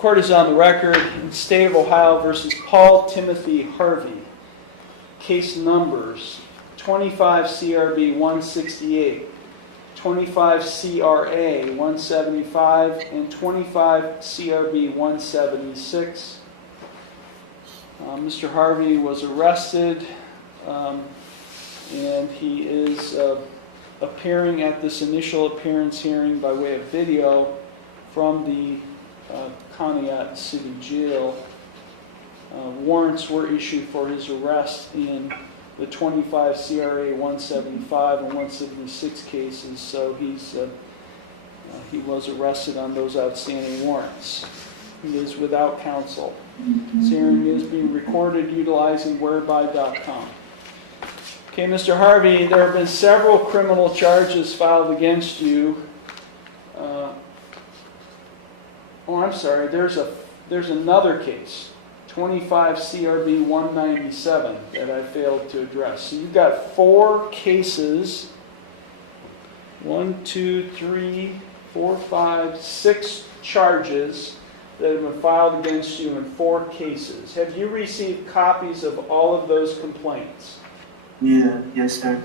Court is on the record in State of Ohio versus Paul Timothy Harvey. Case numbers 25 CRB 168, 25 CRA 175, and 25 CRB 176. Mr. Harvey was arrested and he is appearing at this initial appearance hearing by way of video from the Conneaut City Jail. Warrants were issued for his arrest in the 25 CRA 175 and 176 cases, so he was arrested on those outstanding warrants. He is without counsel. This hearing is being recorded utilizing whereby.com. Okay, Mr. Harvey, there have been several criminal charges filed against you. I'm sorry, there's another case, 25 CRB 197, that I failed to address. So you've got 4 cases, 6 charges that have been filed against you in 4 cases. Have you received copies of all of those complaints? Yes, sir.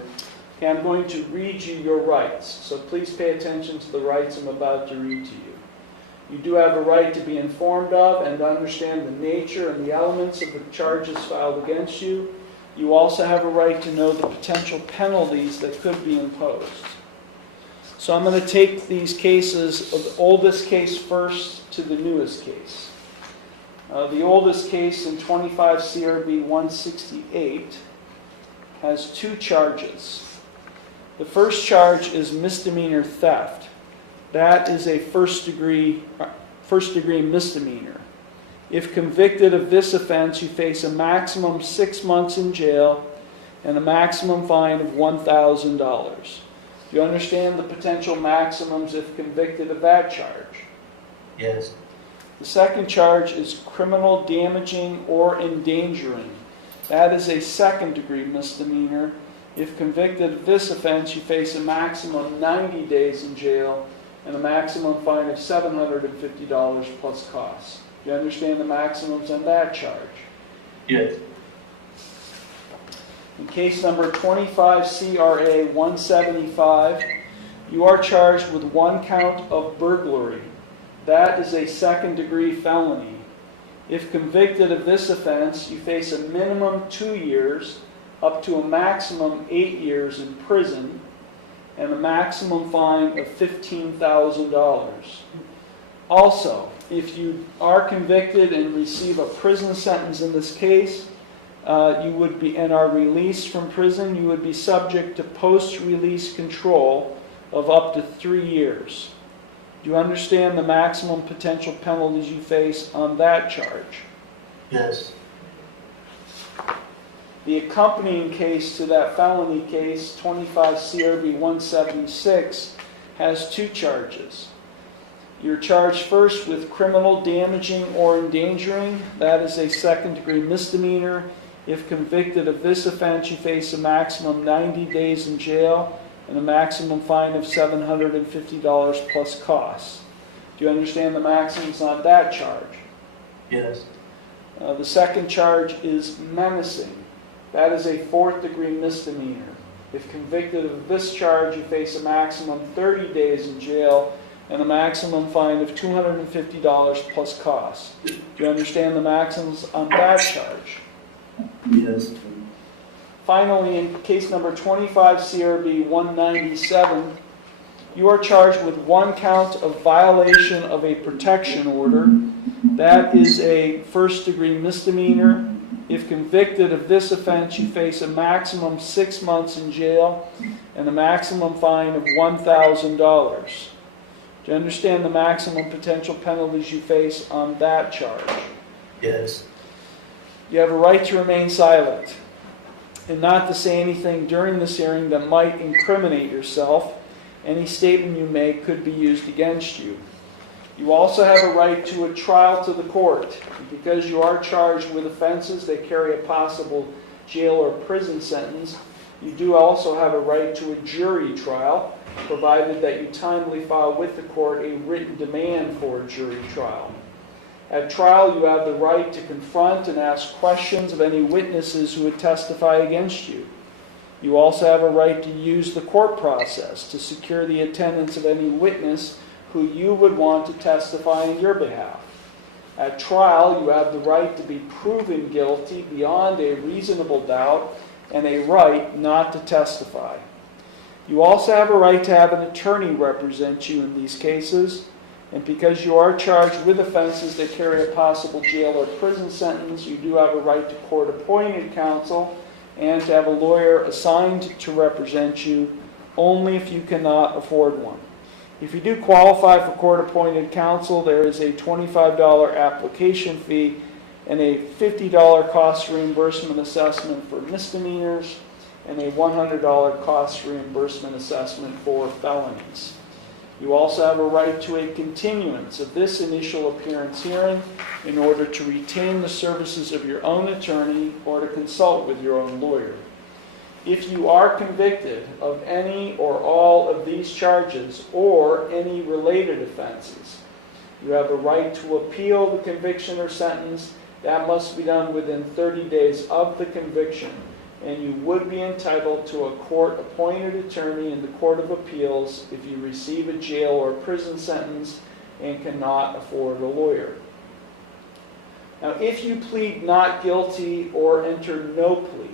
Okay, I'm going to read you your rights, so please pay attention to the rights I'm about to read to you. You do have a right to be informed of and to understand the nature and the elements of the charges filed against you. You also have a right to know the potential penalties that could be imposed. So I'm going to take these cases, of the oldest case first to the newest case. The oldest case in 25 CRB 168 has 2 charges. The first charge is misdemeanor theft. That is a first degree misdemeanor. If convicted of this offense, you face a maximum 6 months in jail and a maximum fine of $1,000. Do you understand the potential maximums if convicted of that charge? Yes. The second charge is criminal damaging or endangering. That is a second degree misdemeanor. If convicted of this offense, you face a maximum of 90 days in jail and a maximum fine of $750 plus costs. Do you understand the maximums on that charge? Yes. In case number 25 CRA 175, you are charged with 1 count of burglary. That is a second degree felony. If convicted of this offense, you face a minimum 2 years up to a maximum 8 years in prison and a maximum fine of $15,000. Also, if you are convicted and receive a prison sentence in this case, you would be, and are released from prison, you would be subject to post-release control of up to 3 years. Do you understand the maximum potential penalties you face on that charge? Yes. The accompanying case to that felony case, 25 CRB 176, has 2 charges. You're charged first with criminal damaging or endangering. That is a second degree misdemeanor. If convicted of this offense, you face a maximum 90 days in jail and a maximum fine of $750 plus costs. Do you understand the maximums on that charge? Yes. The second charge is menacing. That is a 4th degree misdemeanor. If convicted of this charge, you face a maximum 30 days in jail and a maximum fine of $250 plus costs. Do you understand the maximums on that charge? Yes. Finally, in case number 25 CRB 197, you are charged with 1 count of violation of a protection order. That is a 1st degree misdemeanor. If convicted of this offense, you face a maximum 6 months in jail and a maximum fine of $1,000. Do you understand the maximum potential penalties you face on that charge? Yes. You have a right to remain silent and not to say anything during this hearing that might incriminate yourself. Any statement you make could be used against you. You also have a right to a trial to the court. Because you are charged with offenses that carry a possible jail or prison sentence, you do also have a right to a jury trial, provided that you timely file with the court a written demand for a jury trial. At trial, you have the right to confront and ask questions of any witnesses who would testify against you. You also have a right to use the court process to secure the attendance of any witness who you would want to testify on your behalf. At trial, you have the right to be proven guilty beyond a reasonable doubt and a right not to testify. You also have a right to have an attorney represent you in these cases, and because you are charged with offenses that carry a possible jail or prison sentence, you do have a right to court-appointed counsel and to have a lawyer assigned to represent you only if you cannot afford one. If you do qualify for court-appointed counsel, there is a $25 application fee and a $50 cost reimbursement assessment for misdemeanors and a $100 cost reimbursement assessment for felonies. You also have a right to a continuance of this initial appearance hearing in order to retain the services of your own attorney or to consult with your own lawyer. If you are convicted of any or all of these charges or any related offenses, you have a right to appeal the conviction or sentence. That must be done within 30 days of the conviction, and you would be entitled to a court-appointed attorney in the Court of Appeals if you receive a jail or prison sentence and cannot afford a lawyer. Now, if you plead not guilty or enter no plea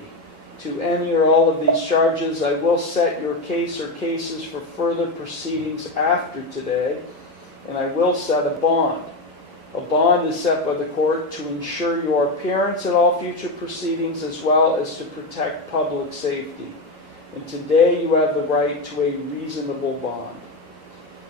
to any or all of these charges, I will set your case or cases for further proceedings after today, and I will set a bond. A bond is set by the court to ensure your appearance at all future proceedings as well as to protect public safety. And today you have the right to a reasonable bond.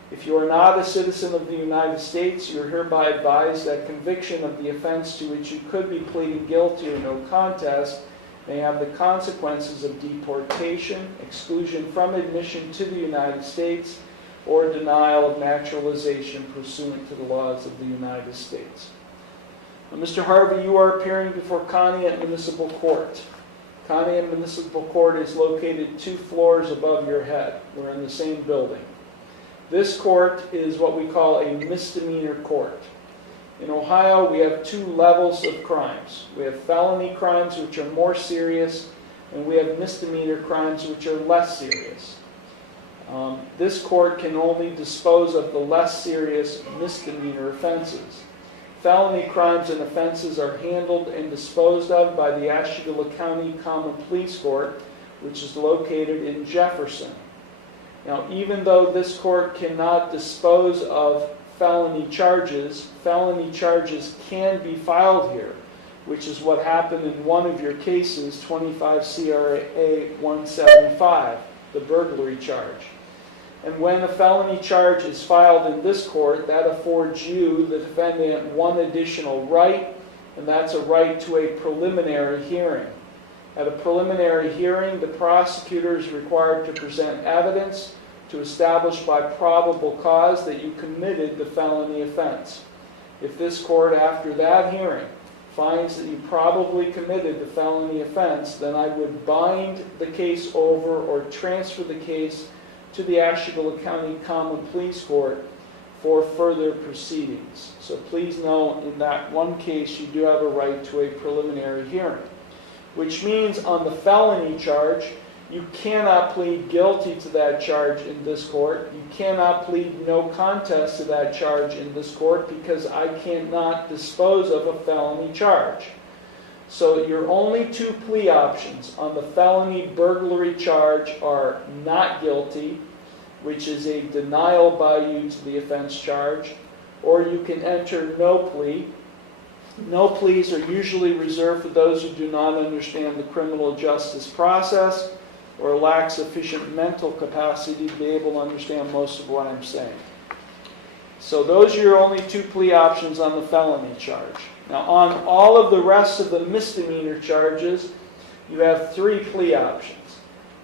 If you are not a citizen of the United States, you are hereby advised that conviction of the offense to which you could be pleading guilty or no contest may have the consequences of deportation, exclusion from admission to the United States, or denial of naturalization pursuant to the laws of the United States. Now, Mr. Harvey, you are appearing before Conneaut Municipal Court. Conneaut Municipal Court is located 2 floors above your head. We're in the same building. This court is what we call a misdemeanor court. In Ohio, we have 2 levels of crimes. We have felony crimes, which are more serious, and we have misdemeanor crimes, which are less serious. This court can only dispose of the less serious misdemeanor offenses. Felony crimes and offenses are handled and disposed of by the Ashtabula County Common Pleas Court, which is located in Jefferson. Now, even though this court cannot dispose of felony charges can be filed here, which is what happened in one of your cases, 25 CRA 175, the burglary charge. And when a felony charge is filed in this court, that affords you, the defendant, one additional right, and that's a right to a preliminary hearing. At a preliminary hearing, the prosecutor is required to present evidence to establish by probable cause that you committed the felony offense. If this court, after that hearing, finds that you probably committed the felony offense, then I would bind the case over or transfer the case to the Ashtabula County Common Pleas Court for further proceedings. So please know, in that one case, you do have a right to a preliminary hearing, which means on the felony charge, you cannot plead guilty to that charge in this court. You cannot plead no contest to that charge in this court because I cannot dispose of a felony charge. So your only 2 plea options on the felony burglary charge are not guilty, which is a denial by you to the offense charge, or you can enter no plea. No pleas are usually reserved for those who do not understand the criminal justice process or lack sufficient mental capacity to be able to understand most of what I'm saying. So those are your only 2 plea options on the felony charge. Now, on all of the rest of the misdemeanor charges, you have 3 plea options.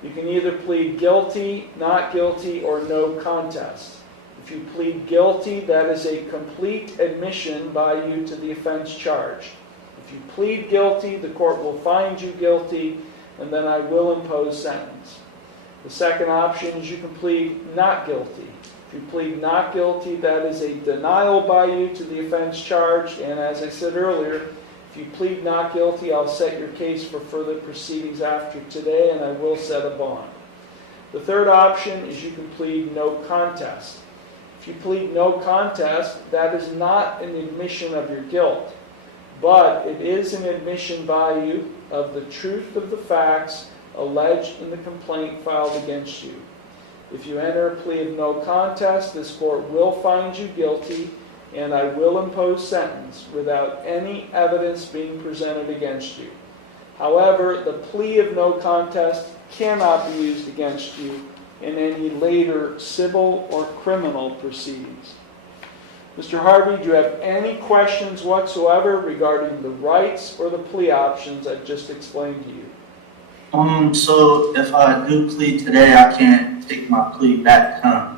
You can either plead guilty, not guilty, or no contest. If you plead guilty, that is a complete admission by you to the offense charge. If you plead guilty, the court will find you guilty, and then I will impose sentence. The second option is you can plead not guilty. If you plead not guilty, that is a denial by you to the offense charged, and as I said earlier, if you plead not guilty, I'll set your case for further proceedings after today, and I will set a bond. The third option is you can plead no contest. If you plead no contest, that is not an admission of your guilt, but it is an admission by you of the truth of the facts alleged in the complaint filed against you. If you enter a plea of no contest, this court will find you guilty, and I will impose sentence without any evidence being presented against you. However, the plea of no contest cannot be used against you in any later civil or criminal proceedings. Mr. Harvey, do you have any questions whatsoever regarding the rights or the plea options I've just explained to you? So if I do plead today, I can't take my plea back, huh?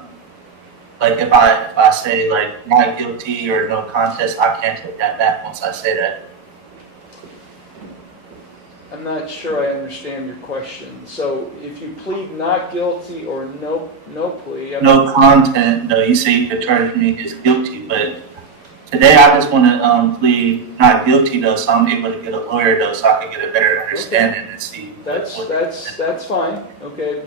Like if I say like not guilty or no contest, I can't take that back once I say that. I'm not sure I understand your question. So if you plead not guilty or no plea... No content, no, you say you could charge me as guilty, but today I just want to plead not guilty though, so I'm able to get a lawyer though, so I can get a better understanding and see. That's fine. Okay,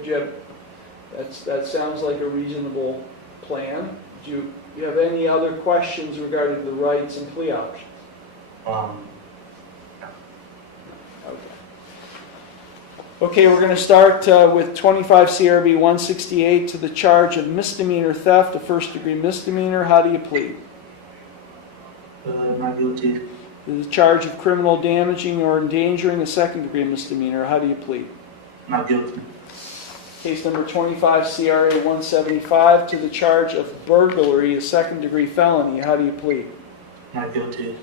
that sounds like a reasonable plan. Do you have any other questions regarding the rights and plea options? Okay, we're going to start with 25 CRB 168 to the charge of misdemeanor theft, a first-degree misdemeanor. How do you plead? Not guilty. To the charge of criminal damaging or endangering, a second-degree misdemeanor. How do you plead? Not guilty. Case number 25 CRA 175 to the charge of burglary, a second-degree felony. How do you plead? Not guilty.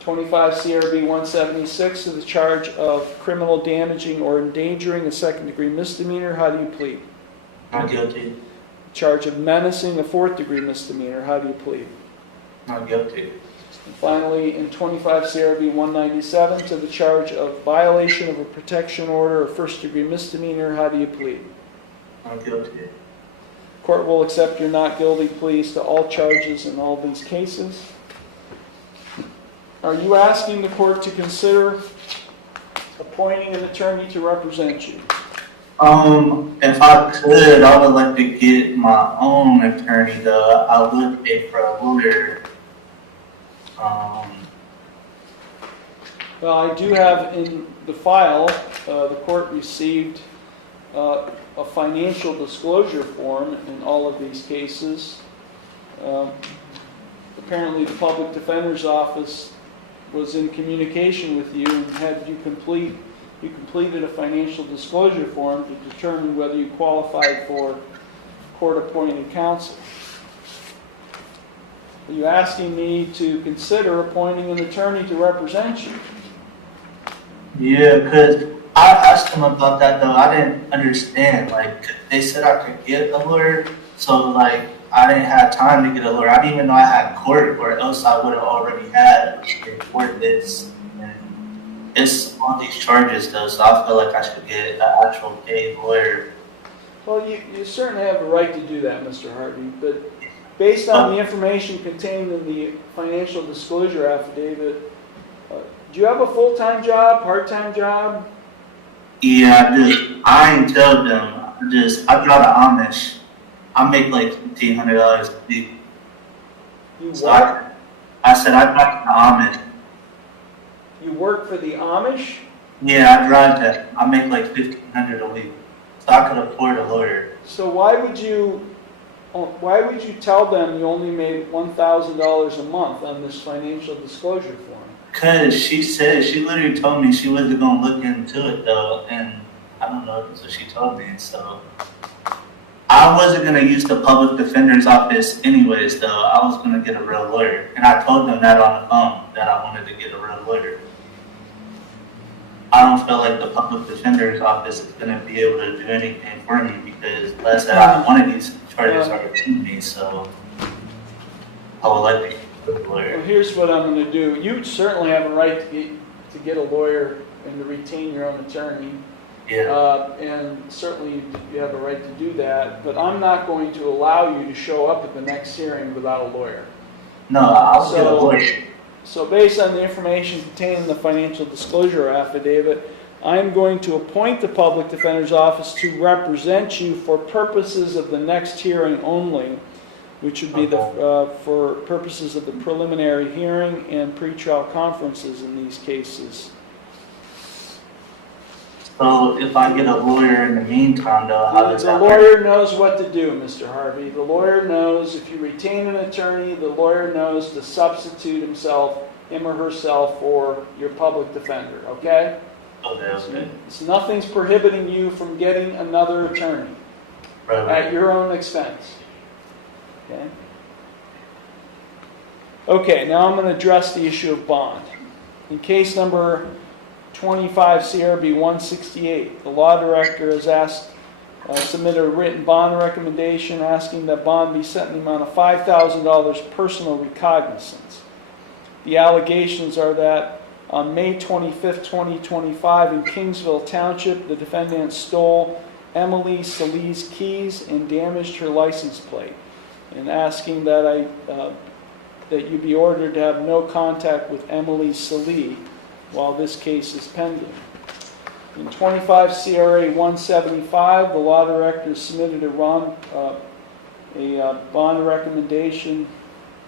25 CRB 176 to the charge of criminal damaging or endangering, a second-degree misdemeanor. How do you plead? Not guilty. Charge of menacing, a fourth-degree misdemeanor. How do you plead? Not guilty. And finally, in 25 CRB 197 to the charge of violation of a protection order, a first-degree misdemeanor. How do you plead? Not guilty. Court will accept your not guilty pleas to all charges in all these cases. Are you asking the court to consider appointing an attorney to represent you? If I could, I would like to get my own attorney though. I would pay for a lawyer. Well, I do have in the file, the court received a financial disclosure form in all of these cases. Apparently the public defender's office was in communication with you and had you completed a financial disclosure form to determine whether you qualified for court-appointed counsel. Are you asking me to consider appointing an attorney to represent you? Yeah, because I asked them about that though. I didn't understand. Like, they said I could get a lawyer, so like, I didn't have time to get a lawyer. I didn't even know I had court, or else I would have already had court this. And it's all these charges though, so I feel like I should get an actual paid lawyer. Well, you certainly have a right to do that, Mr. Harvey, but based on the information contained in the financial disclosure affidavit, do you have a full-time job, part-time job? Yeah, I ain't tell them. I drive the Amish. I make like $1,500 a week. You So what? I said I drive the Amish. You work for the Amish? Yeah, I drive that. I make like $1,500 a week, so I could afford a lawyer. So why would you tell them you only made $1,000 a month on this financial disclosure form? Cause she literally told me she wasn't gonna look into it though, and I don't know, that's what she told me. So I wasn't gonna use the public defender's office anyways though. I was gonna get a real lawyer, and I told them that on the phone that I wanted to get a real lawyer. I don't feel like the public defender's office is gonna be able to do anything for me because, like I said, one of these charges are in me, so I would like to get a lawyer. Well, here's what I'm going to do. You certainly have a right to get a lawyer and to retain your own attorney. Yeah. And certainly you have a right to do that, but I'm not going to allow you to show up at the next hearing without a lawyer. No, I'll get a lawyer. So based on the information contained in the financial disclosure affidavit, I'm going to appoint the public defender's office to represent you for purposes of the next hearing only, which would be for purposes of the preliminary hearing and pretrial conferences in these cases. So if I get a lawyer in the meantime, though, how does that The work? lawyer knows what to do, Mr. Harvey. The lawyer knows if you retain an attorney, the lawyer knows to substitute him or herself, for your public defender, okay? Okay. So nothing's prohibiting you from getting another attorney Right. at your own expense. Okay? Okay, now I'm going to address the issue of bond. In case number 25 CRB 168, the law director has submitted a written bond recommendation asking that bond be set in the amount of $5,000 personal recognizance. The allegations are that on May 25th, 2025, in Kingsville Township, the defendant stole Emily Salih's keys and damaged her license plate, and asking that that you be ordered to have no contact with Emily Salih while this case is pending. In 25 CRA 175, the law director submitted a bond recommendation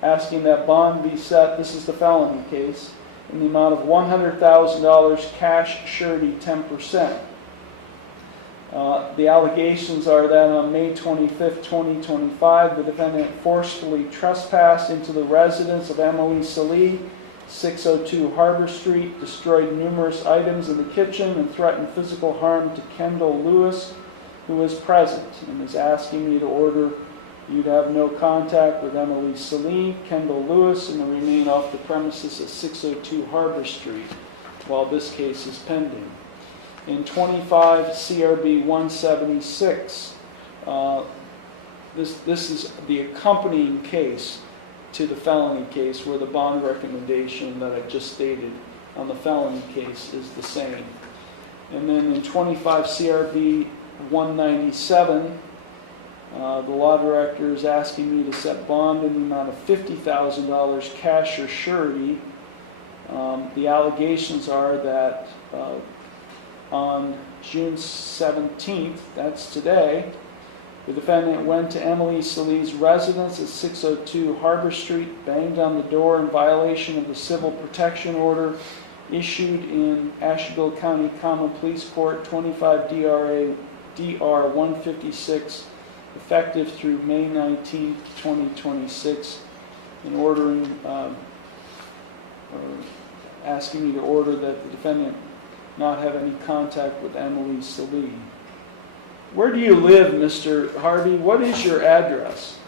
asking that bond be set, this is the felony case, in the amount of $100,000 cash surety 10%. The allegations are that on May 25th, 2025, the defendant forcefully trespassed into the residence of Emily Salih, 602 Harbor Street, destroyed numerous items in the kitchen, and threatened physical harm to Kendall Lewis, who was present, and is asking me to order you to have no contact with Emily Salih, Kendall Lewis, and to remain off the premises at 602 Harbor Street while this case is pending. In 25 CRB 176, this is the accompanying case to the felony case, where the bond recommendation that I just stated on the felony case is the same. And then in 25 CRB 197, the law director is asking me to set bond in the amount of $50,000 cash or surety. The allegations are that on June 17th, that's today, the defendant went to Emily Salih's residence at 602 Harbor Street, banged on the door in violation of the civil protection order issued in Asheville County Common Pleas Court 25 DR 156, effective through May 19th, 2026, in ordering, or asking me to order that the defendant not have any contact with Emily Salih. Where do you live, Mr. Harvey? What is your address?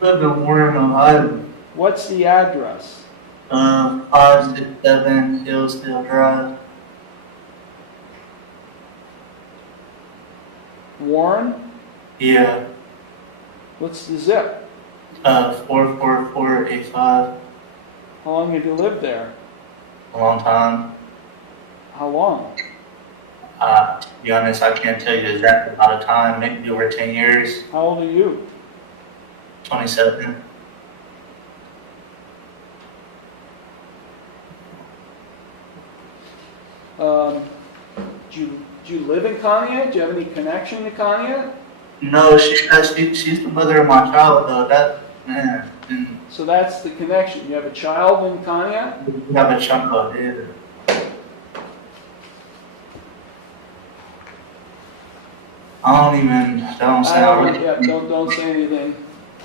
I live in Warren, Ohio. What's the address? 567 Hillsdale Drive. Warren? Yeah. What's the zip? 44485. How long have you lived there? A long time. How long? To be honest, I can't tell you the exact amount of time, maybe over 10 years. How old are you? 27. Do you live in Conneaut? Do you have any connection to Conneaut? No, she's the mother of my child, though. So that's the connection. You have a child in Conneaut? We have a child, yeah. Don't say anything.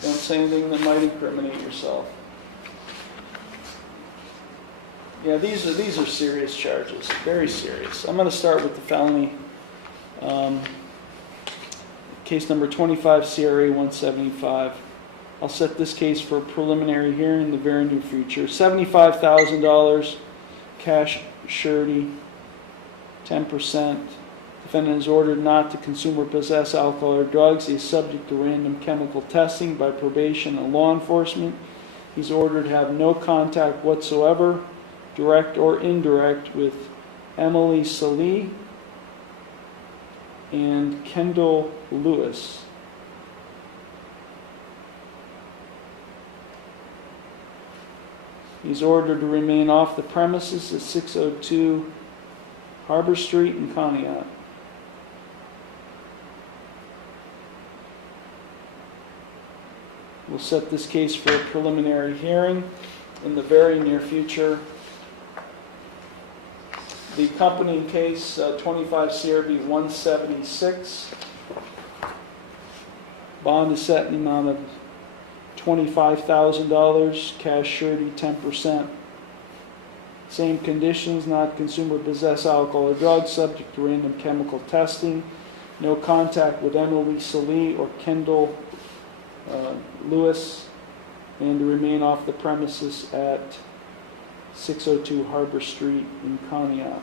Don't say anything that might incriminate yourself. Yeah, these are serious charges, very serious. I'm going to start with the felony. Case number 25 CRA 175. I'll set this case for a preliminary hearing in the very near future. $75,000 cash surety, 10%. Defendant is ordered not to consume or possess alcohol or drugs. He is subject to random chemical testing by probation and law enforcement. He's ordered to have no contact whatsoever, direct or indirect, with Emily Salih. and Kendall Lewis. He's ordered to remain off the premises at 602 Harbor Street in Conneaut. We'll set this case for a preliminary hearing in the very near future. The accompanying case, 25 CRB 176. Bond is set in the amount of $25,000, cash surety 10%. Same conditions, not consumer possess alcohol or drugs, subject to random chemical testing. No contact with Emily Salee or Kendall Lewis, and to remain off the premises at 602 Harbor Street in Conneaut.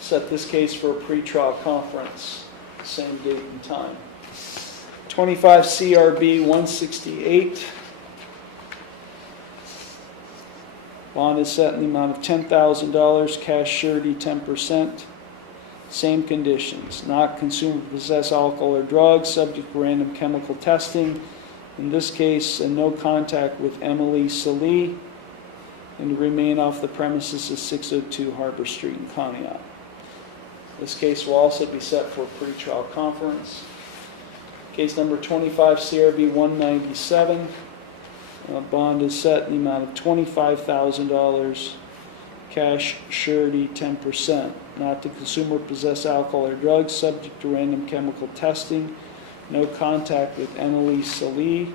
Set this case for a pretrial conference, same date and time. 25 CRB 168. Bond is set in the amount of $10,000, cash surety 10%. Same conditions, not consume or possess alcohol or drugs, subject to random chemical testing. In this case, no contact with Emily Salee, and to remain off the premises at 602 Harbor Street in Conneaut. This case will also be set for a pretrial conference. Case number 25 CRB 197. Bond is set in the amount of $25,000, cash surety 10%. Not to consume or possess alcohol or drugs, subject to random chemical testing. No contact with Emily Salee,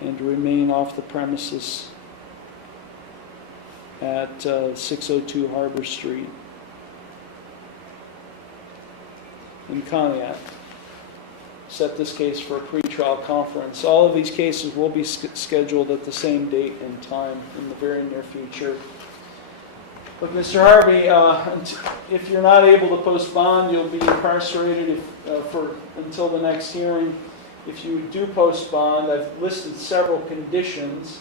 and to remain off the premises at 602 Harbor Street in Conneaut. Set this case for a pretrial conference. All of these cases will be scheduled at the same date and time in the very near future. But Mr. Harvey, if you're not able to post bond, you'll be incarcerated until the next hearing. If you do post bond, I've listed several conditions,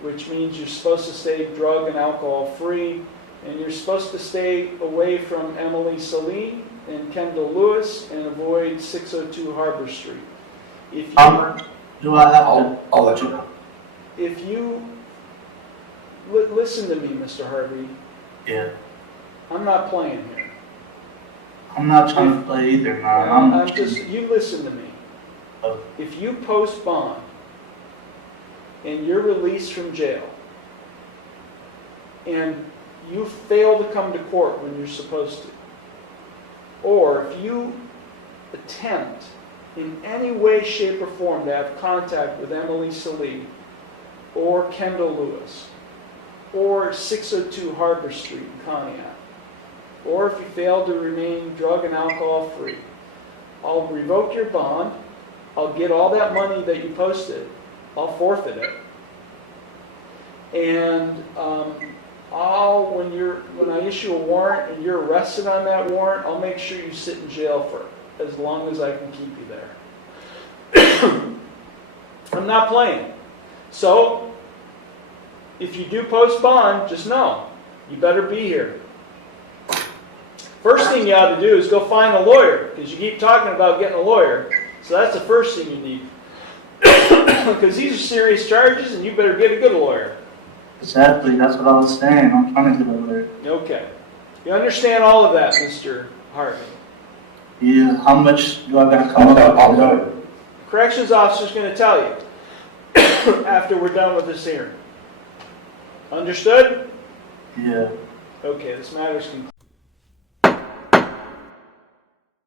which means you're supposed to stay drug and alcohol free, and you're supposed to stay away from Emily Salee and Kendall Lewis and avoid 602 Harbor Street. If you, Do I have to? I'll let you know. if you listen to me, Mr. Harvey, Yeah. I'm not playing here. I'm not trying to play either, man. I'm just, you listen to me. Oh. If you post bond and you're released from jail and you fail to come to court when you're supposed to, or if you attempt in any way, shape, or form to have contact with Emily Salee or Kendall Lewis or 602 Harbor Street in Conneaut, or if you fail to remain drug and alcohol free, I'll revoke your bond, I'll get all that money that you posted, I'll forfeit it, and when I issue a warrant and you're arrested on that warrant, I'll make sure you sit in jail for as long as I can keep you there. I'm not playing. So, if you do post bond, just know, you better be here. First thing you ought to do is go find a lawyer, because you keep talking about getting a lawyer. So that's the first thing you need. Because these are serious charges, and you better get a good lawyer. Exactly, that's what I was saying. I'm trying to get over there. Okay. You understand all of that, Mr. Harvey? Yeah, how much do I gotta come up I'll with? tell you. Corrections officer's going to tell you after we're done with this hearing. Understood? Yeah. Okay, this matter is concluded.